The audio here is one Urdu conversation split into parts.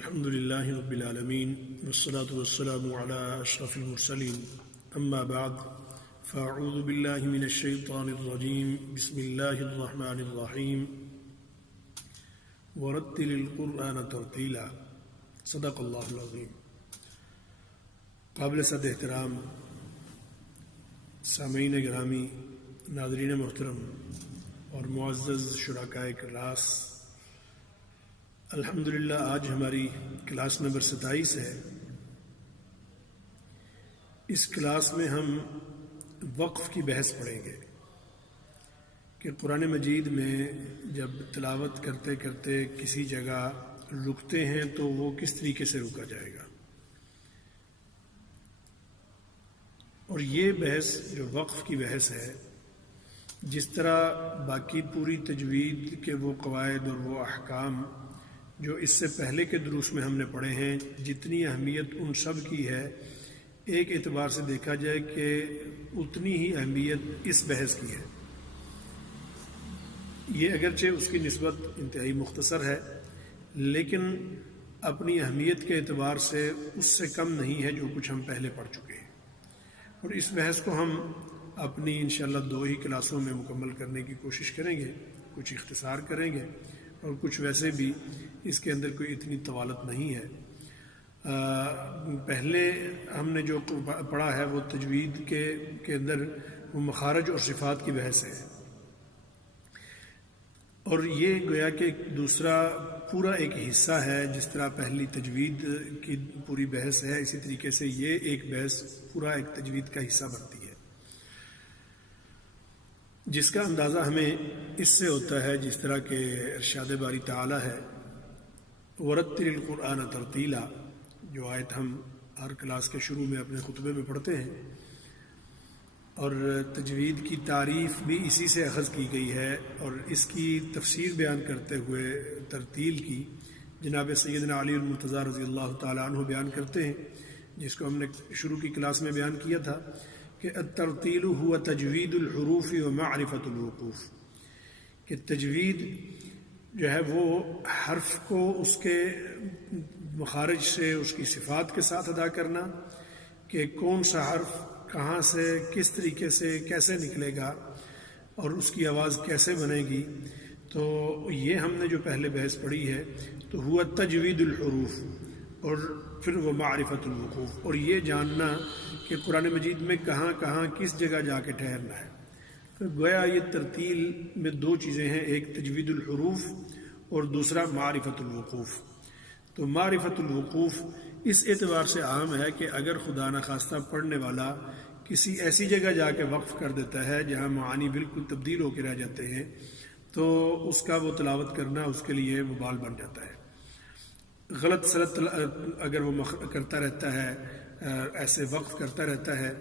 الحمد لله رب العالمين والصلاة والسلام على أشرف المرسلين أما بعد فأعوذ بالله من الشيطان الرجيم بسم الله الرحمن الرحيم ورتل القرآن ترتيلا صدق الله العظيم. قابل صد احترام سامعین گرامی، ناظرین محترم اور معزز شرکائے کلاس، الحمدللہ آج ہماری کلاس نمبر 27 ہے. اس کلاس میں ہم وقف کی بحث پڑھیں گے کہ قرآن مجید میں جب تلاوت کرتے کرتے کسی جگہ رکتے ہیں تو وہ کس طریقے سے رکا جائے گا. اور یہ بحث جو وقف کی بحث ہے، جس طرح باقی پوری تجوید کے وہ قواعد اور وہ احکام جو اس سے پہلے کے دروس میں ہم نے پڑھے ہیں، جتنی اہمیت ان سب کی ہے، ایک اعتبار سے دیکھا جائے کہ اتنی ہی اہمیت اس بحث کی ہے. یہ اگرچہ اس کی نسبت انتہائی مختصر ہے، لیکن اپنی اہمیت کے اعتبار سے اس سے کم نہیں ہے جو کچھ ہم پہلے پڑھ چکے ہیں. اور اس بحث کو ہم اپنی انشاءاللہ 2 ہی کلاسوں میں مکمل کرنے کی کوشش کریں گے. کچھ اختصار کریں گے اور کچھ ویسے بھی اس کے اندر کوئی اتنی طوالت نہیں ہے. پہلے ہم نے جو پڑھا ہے وہ تجوید کے اندر وہ مخارج اور صفات کی بحث ہے، اور یہ گویا کہ دوسرا پورا ایک حصہ ہے. جس طرح پہلی تجوید کی پوری بحث ہے، اسی طریقے سے یہ ایک بحث پورا ایک تجوید کا حصہ بنتی ہے، جس کا اندازہ ہمیں اس سے ہوتا ہے جس طرح کہ ارشاد باری تعالی ہے ورتل القرآن ترتیلا، جو آیت ہم ہر کلاس کے شروع میں اپنے خطبے میں پڑھتے ہیں. اور تجوید کی تعریف بھی اسی سے اخذ کی گئی ہے، اور اس کی تفسیر بیان کرتے ہوئے ترتیل کی جناب سیدنا علی المرتضیٰ رضی اللہ تعالیٰ عنہ بیان کرتے ہیں، جس کو ہم نے شروع کی کلاس میں بیان کیا تھا کہ الترتیل هو تجوید الحروف و معرفت الوقوف، کہ تجوید جو ہے وہ حرف کو اس کے مخارج سے، اس کی صفات کے ساتھ ادا کرنا، کہ کون سا حرف کہاں سے کس طریقے سے کیسے نکلے گا اور اس کی آواز کیسے بنے گی. تو یہ ہم نے جو پہلے بحث پڑھی ہے تو ہوا تجوید الحروف، اور پھر وہ معرفت الوقوف، اور یہ جاننا کہ قرآن مجید میں کہاں کہاں کس جگہ جا کے ٹھہرنا ہے. تو گویا یہ ترتیل میں 2 چیزیں ہیں، ایک تجوید الحروف اور دوسرا معرفت الوقوف. تو معرفت الوقوف اس اعتبار سے عام ہے کہ اگر خدا نخواستہ پڑھنے والا کسی ایسی جگہ جا کے وقف کر دیتا ہے جہاں معانی بالکل تبدیل ہو کے رہ جاتے ہیں، تو اس کا وہ تلاوت کرنا اس کے لیے وبال بن جاتا ہے. غلط سلط اگر وہ کرتا رہتا ہے، ایسے وقف کرتا رہتا ہے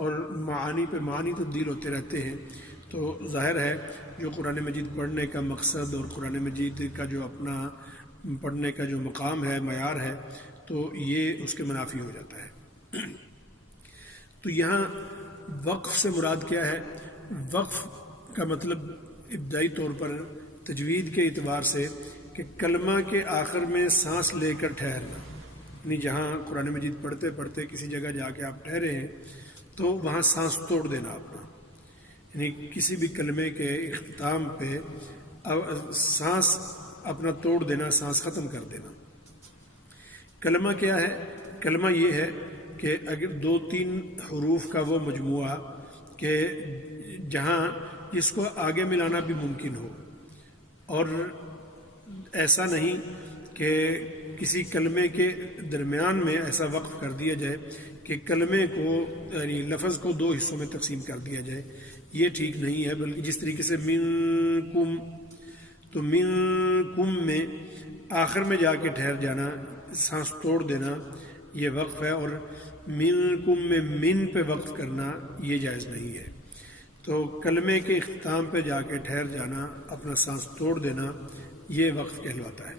اور معانی پہ معانی تبدیل ہوتے رہتے ہیں، تو ظاہر ہے جو قرآن مجید پڑھنے کا مقصد اور قرآن مجید کا جو اپنا پڑھنے کا جو مقام ہے، معیار ہے، تو یہ اس کے منافی ہو جاتا ہے. تو یہاں وقف سے مراد کیا ہے؟ وقف کا مطلب ابتدائی طور پر تجوید کے اعتبار سے کہ کلمہ کے آخر میں سانس لے کر ٹھہرنا، یعنی جہاں قرآن مجید پڑھتے پڑھتے کسی جگہ جا کے آپ ٹھہرے ہیں تو وہاں سانس توڑ دینا اپنا، یعنی کسی بھی کلمے کے اختتام پہ سانس اپنا توڑ دینا، سانس ختم کر دینا. کلمہ کیا ہے؟ کلمہ یہ ہے کہ اگر 2-3 حروف کا وہ مجموعہ کہ جہاں جس کو آگے ملانا بھی ممکن ہو، اور ایسا نہیں کہ کسی کلمے کے درمیان میں ایسا وقف کر دیا جائے کہ کلمے کو یعنی لفظ کو 2 حصوں میں تقسیم کر دیا جائے. یہ ٹھیک نہیں ہے، بلکہ جس طریقے سے منکم، تو منکم میں آخر میں جا کے ٹھہر جانا، سانس توڑ دینا، یہ وقف ہے. اور منکم میں من پہ وقف کرنا یہ جائز نہیں ہے. تو کلمے کے اختتام پہ جا کے ٹھہر جانا، اپنا سانس توڑ دینا، یہ وقف کہلواتا ہے.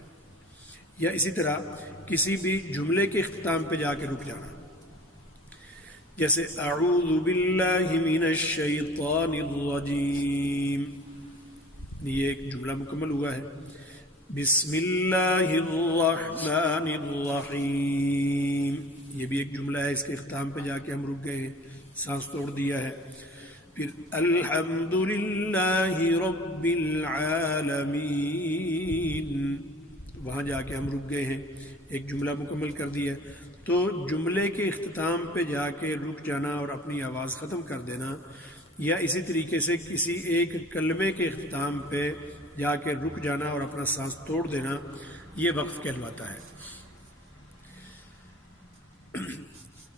یا اسی طرح کسی بھی جملے کے اختتام پہ جا کے رک جانا، جیسے اعوذ باللہ من الشیطان الرجیم، یہ ایک جملہ مکمل ہوا ہے. بسم اللہ الرحمن الرحیم، یہ بھی ایک جملہ ہے، اس کے اختتام پہ جا کے ہم رک گئے ہیں، سانس توڑ دیا ہے۔ پھر الحمد للہ رب العالمین، وہاں جا کے ہم رک گئے ہیں، ایک جملہ مکمل کر دیا۔ تو جملے کے اختتام پہ جا کے رک جانا اور اپنی آواز ختم کر دینا، یا اسی طریقے سے کسی ایک کلمے کے اختتام پہ جا کے رک جانا اور اپنا سانس توڑ دینا، یہ وقف کہلواتا ہے۔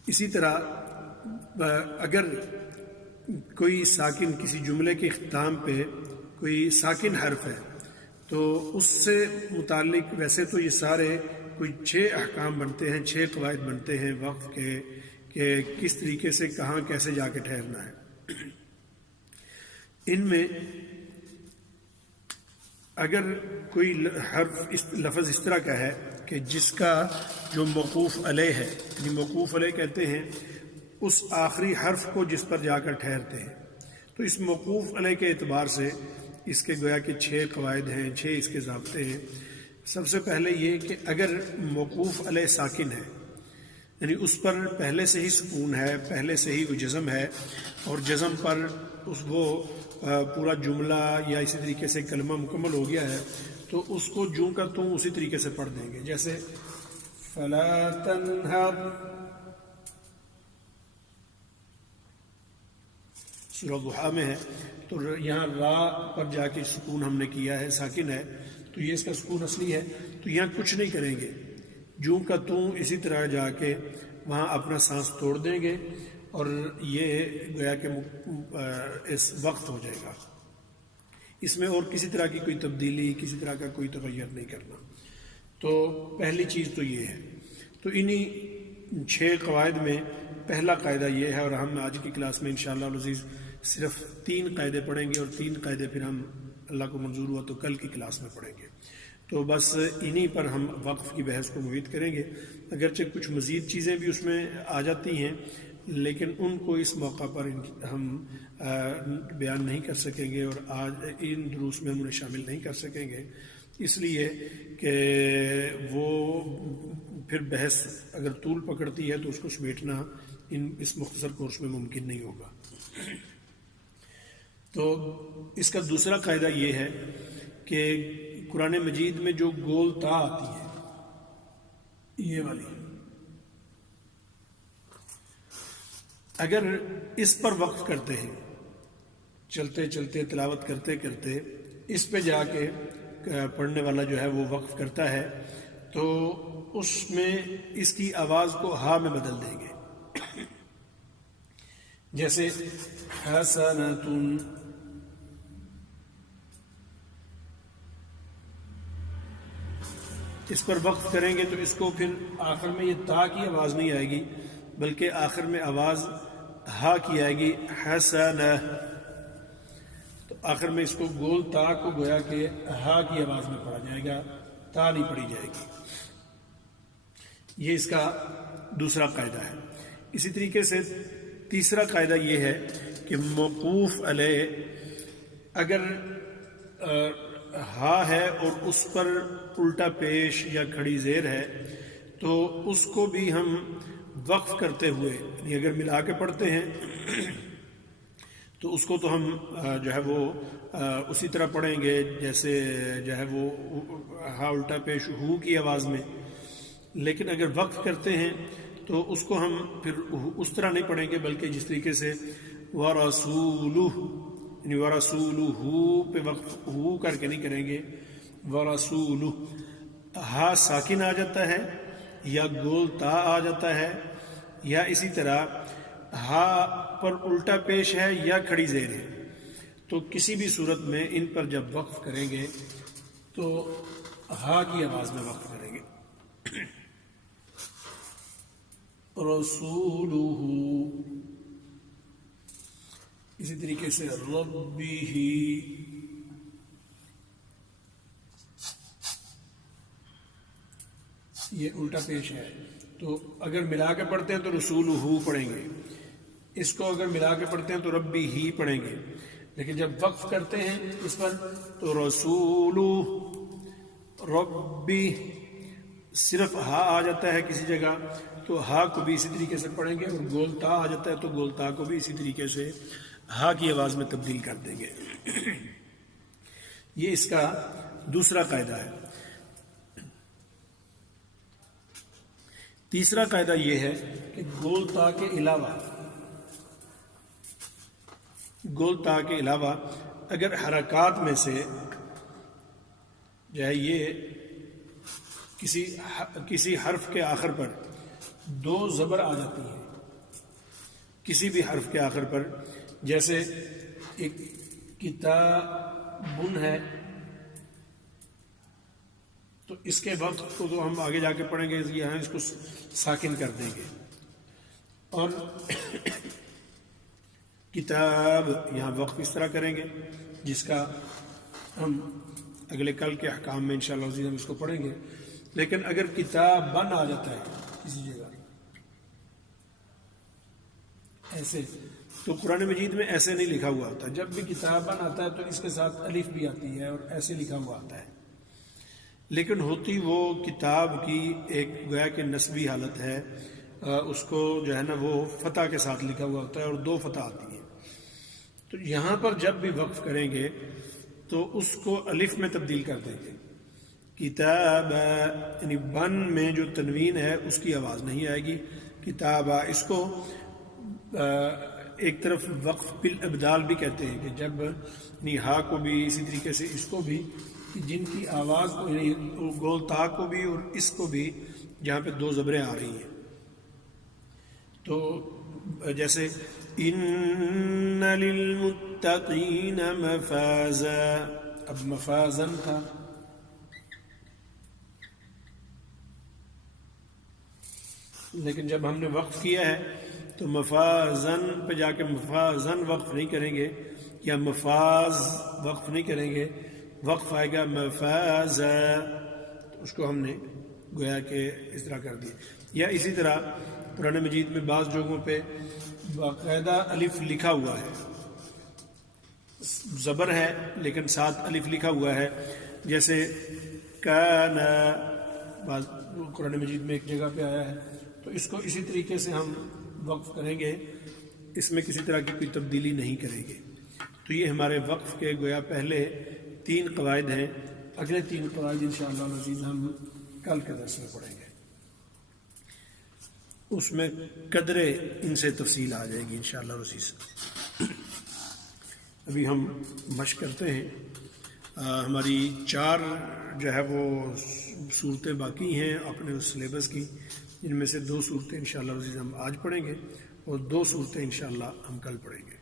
اسی طرح اگر کوئی ساکن کسی جملے کے اختتام پہ کوئی ساکن حرف ہے تو اس سے متعلق ویسے تو یہ سارے کوئی 6 احکام بنتے ہیں، 6 قواعد بنتے ہیں وقف کے، کہ کس طریقے سے کہاں کیسے جا کے ٹھہرنا ہے۔ ان میں اگر کوئی لفظ اس طرح کا ہے کہ جس کا جو موقوف علیہ ہے، یعنی موقوف علیہ کہتے ہیں اس آخری حرف کو جس پر جا کر ٹھہرتے ہیں، تو اس موقوف علیہ کے اعتبار سے اس کے گویا کہ 6 قواعد ہیں، 6 اس کے ضابطے ہیں۔ سب سے پہلے یہ کہ اگر موقوف علیہ ساکن ہے، یعنی اس پر پہلے سے ہی سکون ہے، پہلے سے ہی وہ جزم ہے، اور جزم پر وہ پورا جملہ یا اسی طریقے سے کلمہ مکمل ہو گیا ہے، تو اس کو جوں کا توں اسی طریقے سے پڑھ دیں گے۔ جیسے فلا تنہر، سورہ ضحیٰ میں ہے، تو یہاں را پر جا کے سکون ہم نے کیا ہے، ساکن ہے، تو یہ اس کا سکون اصلی ہے، تو یہاں کچھ نہیں کریں گے، جوں کا توں اسی طرح جا کے وہاں اپنا سانس توڑ دیں گے، اور یہ گویا کہ اس وقت ہو جائے گا۔ اس میں اور کسی طرح کی کوئی تبدیلی، کسی طرح کا کوئی تغیر نہیں کرنا۔ تو پہلی چیز تو یہ ہے۔ تو انہی 6 قواعد میں پہلا قاعدہ یہ ہے، اور ہم آج کی کلاس میں انشاءاللہ العزیز صرف 3 قاعدے پڑھیں گے، اور 3 قاعدے پھر ہم اللہ کو منظور ہوا تو کل کی کلاس میں پڑھیں گے۔ تو بس انہی پر ہم وقف کی بحث کو معید کریں گے، اگرچہ کچھ مزید چیزیں بھی اس میں آ جاتی ہیں، لیکن ان کو اس موقع پر ہم بیان نہیں کر سکیں گے، اور آج ان دروس میں ہم انہیں شامل نہیں کر سکیں گے، اس لیے کہ وہ پھر بحث اگر طول پکڑتی ہے تو اس کو سمیٹنا اس مختصر کورس میں ممکن نہیں ہوگا۔ تو اس کا دوسرا قاعدہ یہ ہے کہ قرآن مجید میں جو گول تا آتی ہے، یہ والی، اگر اس پر وقف کرتے ہیں، چلتے چلتے تلاوت کرتے کرتے اس پہ جا کے پڑھنے والا جو ہے وہ وقف کرتا ہے، تو اس میں اس کی آواز کو ہا میں بدل دیں گے۔ جیسے حسنۃ، اس پر وقف کریں گے تو اس کو پھر آخر میں یہ تا کی آواز نہیں آئے گی، بلکہ آخر میں آواز ہا کی آئے گی، حسنہ۔ تو آخر میں اس کو گول تا کو گویا کہ ہا کی آواز میں پڑھا جائے گا، تا نہیں پڑھی جائے گی۔ یہ اس کا دوسرا قاعدہ ہے۔ اسی طریقے سے تیسرا قاعدہ یہ ہے کہ موقوف علیہ اگر ہا ہے اور اس پر الٹا پیش یا کھڑی زیر ہے، تو اس کو بھی ہم وقف کرتے ہوئے، یعنی اگر ملا کے پڑھتے ہیں تو اس کو تو ہم جو ہے وہ اسی طرح پڑھیں گے جیسے جو ہے وہ ہا الٹا پیش ہو کی آواز میں، لیکن اگر وقف کرتے ہیں تو اس کو ہم پھر اس طرح نہیں پڑھیں گے، بلکہ جس طریقے سے وَرَسُولُهُ، یعنی وَرَسُولُهُ پہ وقف ہو کر کے نہیں کریں گے، وَرَسُولُهُ، ہا ساکن آ جاتا ہے یا گول تا آ جاتا ہے، یا اسی طرح ہا پر الٹا پیش ہے یا کھڑی زیر ہے، تو کسی بھی صورت میں ان پر جب وقف کریں گے تو ہا کی آواز میں وقف کریں گے۔ رسولہ، اسی طریقے سے ربہ، یہ الٹا پیش ہے، تو اگر ملا کے پڑھتے ہیں تو رسولہ پڑھیں گے، اس کو اگر ملا کے پڑھتے ہیں تو ربی ہی پڑھیں گے، لیکن جب وقف کرتے ہیں اس پر تو رسولہ، ربی صرف ہا آ جاتا ہے کسی جگہ تو ہا کو بھی اسی طریقے سے پڑھیں گے، اور گول تا آ جاتا ہے تو گول تا کو بھی اسی طریقے سے ہا کی آواز میں تبدیل کر دیں گے۔ یہ اس کا دوسرا قاعدہ ہے۔ تیسرا قاعدہ یہ ہے کہ گول تا کے علاوہ اگر حرکات میں سے جو ہے یہ کسی حرف کے آخر پر دو زبر آ جاتی ہیں، کسی بھی حرف کے آخر پر، جیسے ایک کتابن ہے تو اس کے وقت کو تو ہم آگے جا کے پڑھیں گے، یہاں اس کو ساکن کر دیں گے، اور کتاب یہاں وقف اس طرح کریں گے، جس کا ہم اگلے کل کے احکام میں انشاءاللہ عزیز ہم اس کو پڑھیں گے۔ لیکن اگر کتاب بن آ جاتا ہے کسی جگہ ایسے، تو قرآن مجید میں ایسے نہیں لکھا ہوا ہوتا، جب بھی کتاب بن آتا ہے تو اس کے ساتھ الف بھی آتی ہے اور ایسے لکھا ہوا آتا ہے، لیکن ہوتی وہ کتاب کی ایک گویا کہ نسبی حالت ہے، اس کو جو ہے نا وہ فتح کے ساتھ لکھا ہوا ہوتا ہے اور دو فتح آتی ہیں، تو یہاں پر جب بھی وقف کریں گے تو اس کو الف میں تبدیل کر دیں گے۔ کتاب یعنی بن میں جو تنوین ہے اس کی آواز نہیں آئے گی، کتاب اس کو ایک طرف وقف بالابدال بھی کہتے ہیں، کہ جب یعنی ہا کو بھی اسی طریقے سے اس کو بھی، جن کی آواز کو یعنی گول تا کو بھی اور اس کو بھی جہاں پہ دو زبریں آ رہی ہیں، تو جیسے ان للمتقین مفازا، اب مفازن تھا، لیکن جب ہم نے وقف کیا ہے تو مفازن پہ جا کے مفازن وقف نہیں کریں گے، یا مفاز وقف نہیں کریں گے، وقف آئے گا مفاز، اس کو ہم نے گویا کہ اس طرح کر دیا۔ یا اسی طرح قرآن مجید میں بعض جگہوں پہ باقاعدہ الف لکھا ہوا ہے، زبر ہے لیکن ساتھ الف لکھا ہوا ہے، جیسے کان، بعض قرآن مجید میں ایک جگہ پہ آیا ہے، تو اس کو اسی طریقے سے ہم وقف کریں گے، اس میں کسی طرح کی کوئی تبدیلی نہیں کریں گے۔ تو یہ ہمارے وقف کے گویا پہلے 3 قواعد ہیں، اگلے 3 قواعد انشاءاللہ العزیز ہم کل کے درس میں پڑھیں گے، اس میں قدرے ان سے تفصیل آ جائے گی انشاءاللہ العزیز۔ ابھی ہم مشق کرتے ہیں، ہماری 4 جو ہے وہ صورتیں باقی ہیں اپنے اس سلیبس کی، جن میں سے 2 صورتیں انشاءاللہ العزیز ہم آج پڑھیں گے اور 2 صورتیں انشاءاللہ ہم کل پڑھیں گے۔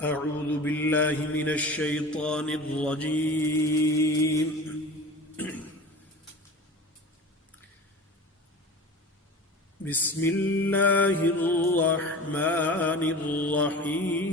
اعوذ باللہ من الشیطان الرجیم، بسم اللہ الرحمن الرحیم،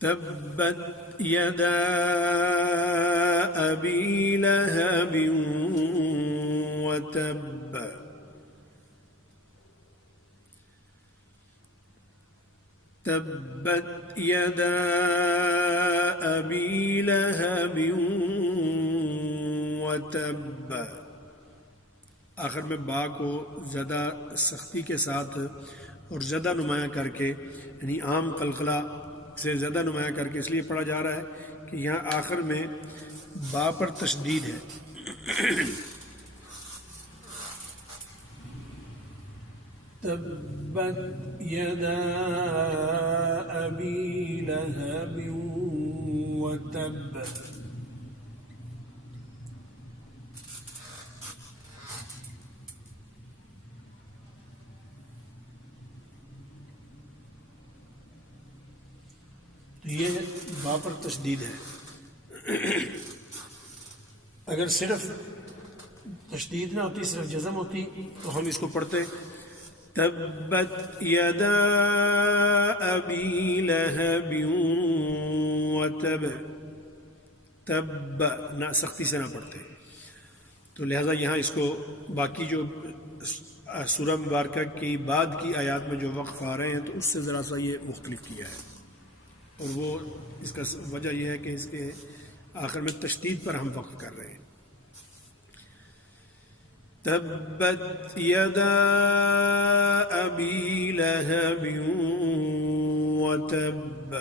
تبت یدا ابی لہب وتب، تبت یدا ابی لہب وتب، آخر میں با کو زیادہ سختی کے ساتھ اور زیادہ نمایاں کر کے، یعنی عام قلقلہ سے زیادہ نمایاں کر کے اس لیے پڑھا جا رہا ہے کہ یہاں آخر میں با پر تشدید ہے۔ تبت یدا ابی لہب وتب، تو یہ با پر تشدید ہے۔ اگر صرف تشدید نہ ہوتی، صرف جزم ہوتی، تو ہم اس کو پڑھتے تبت یدا ابی لہب وتب، تب نہ سختی سے نہ پڑھتے، تو لہٰذا یہاں اس کو باقی جو سورہ مبارکہ کی بعد کی آیات میں جو وقف آ رہے ہیں تو اس سے ذرا سا یہ مختلف کیا ہے، اور وہ اس کا وجہ یہ ہے کہ اس کے آخر میں تشدید پر ہم وقف کر رہے ہیں۔ تبت یدا ابی لہب وتب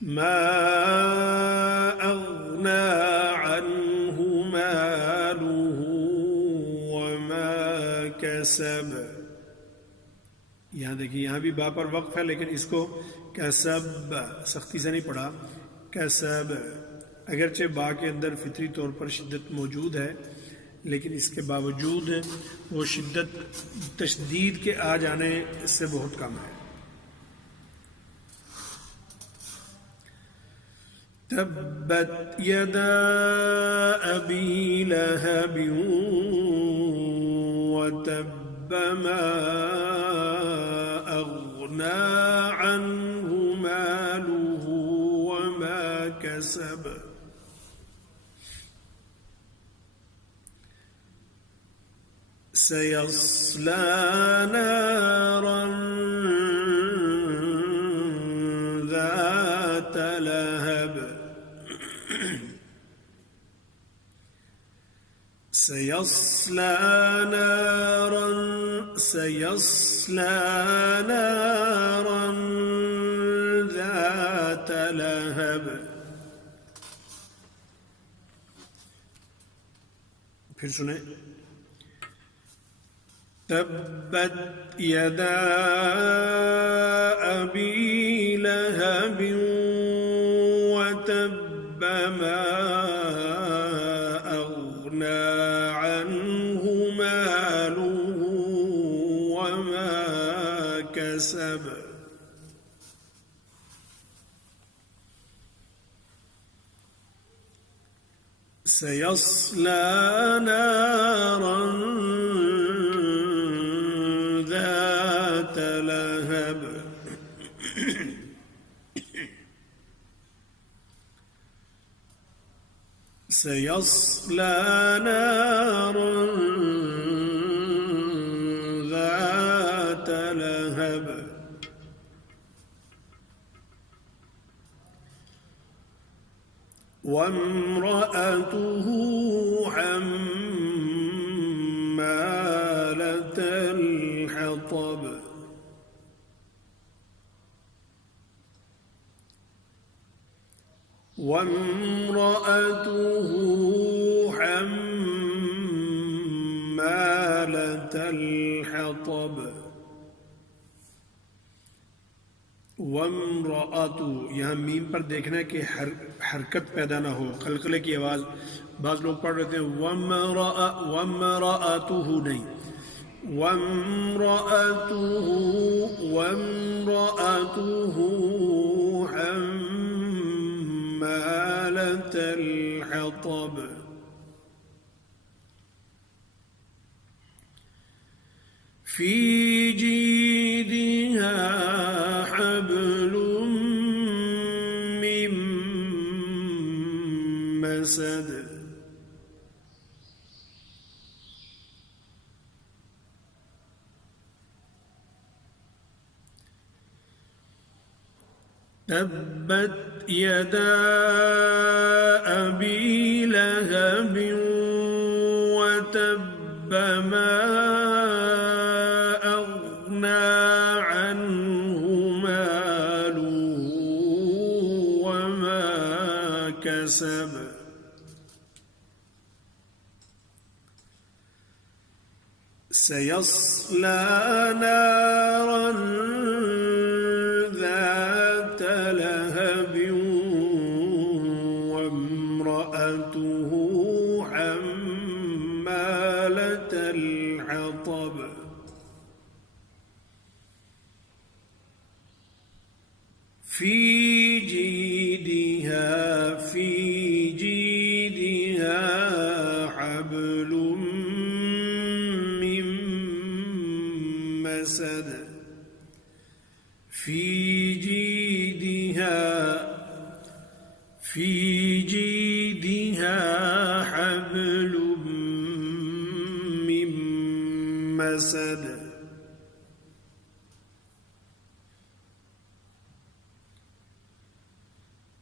ما اغنى عنه ماله وما كسب، یہاں دیکھیے یہاں بھی با پر وقف ہے لیکن اس کو کسب سختی سے نہیں پڑھا، کسب، اگرچہ با کے اندر فطری طور پر شدت موجود ہے لیکن اس کے باوجود وہ شدت تشدید کے آ جانے سے بہت کم ہے۔ تبت یدا ابی لہب وتب ما اغنى عنه ماله وما كسب، سيصلى نارا ذات لهب، سيصلى نارا ذات لهب، پھر سنیں، تبت یدا ابی لہب وتب ما اغنى عنه ماله وما كسب، سيصلى نارا ذات لهب، سيصلى نارا ذات لهب، وامرأته حمالة الحطب، وامرأته حمالة الحطب، وامرأتو، یہاں میم پر دیکھنا ہے کہ حرکت پیدا نہ ہو، قلقلے کی آواز، بعض لوگ پڑھ رہے ہیں وامرأتہ نہیں، وامرأتہ حمالة الحطب، في جيدها حبل من مسد، تبت يدا أبي لهب وتب ما أغنى عنه ماله وما كسب، سيصلى نارا ذات لهب وامرأته حمالة الحطب، في جيدها حبل جيدها حبل من مسد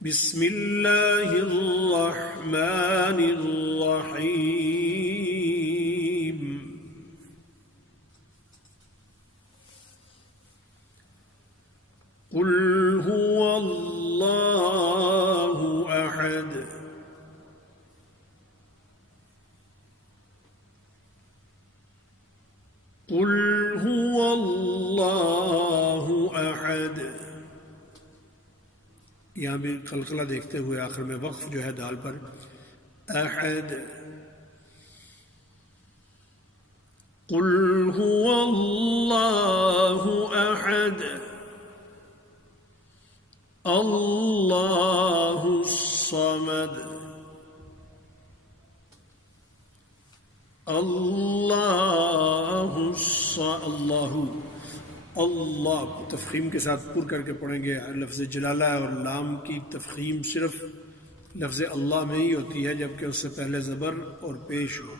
بسم الله الرحمن الرحيم قل هو الله أحد قل هو الله أحد. یہاں بھی قلقلہ دیکھتے ہوئے آخر میں وقف جو ہے دال پر. احد قل هو اللہ احد اللہ الصمد اللہ تفخیم کے ساتھ پر کر کے پڑھیں گے. لفظ جلالہ اور لام کی تفخیم صرف لفظ اللہ میں ہی ہوتی ہے جبکہ اس سے پہلے زبر اور پیش ہو.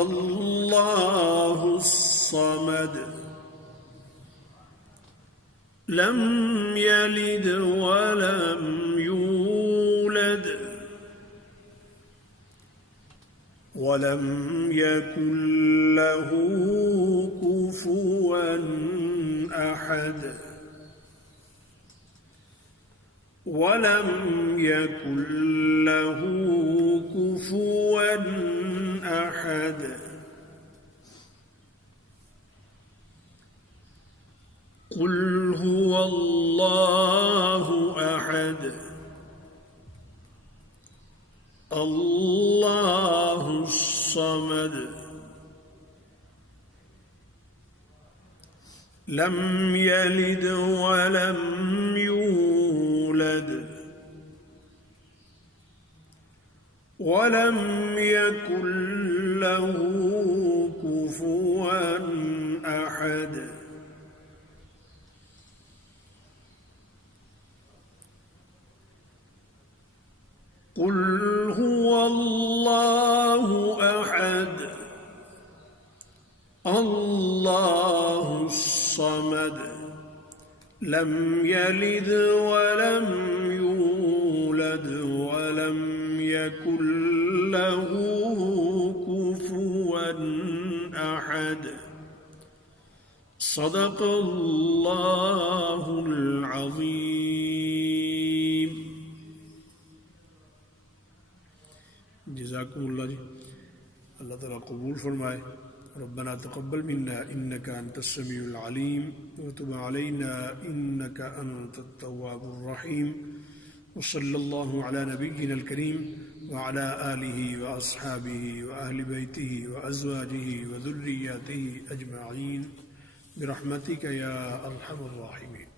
اللہ الصمد لم یلد ولم یولد ولم يكن له كفوا أحد ولم يكن له كفوا أحد. قل هو الله أحد اللہ الصمد لم یلد ولم یولد ولم یکن له کفوا احد. قل هو الله أحد الله الصمد لم يلد ولم يولد ولم يكن له كفوا أحد. صدق الله العظيم. جزاکم اللہ جی. اللہ تعالیٰ قبول فرمائے. ربنا تقبل منا انك انت السميع العليم وتب علينا انك انت التواب الرحيم. وصلى الله على نبينا الكريم وعلى آله وأصحابه وأهل بيته وأزواجه وذرياته أجمعين برحمتك يا أرحم الراحمين.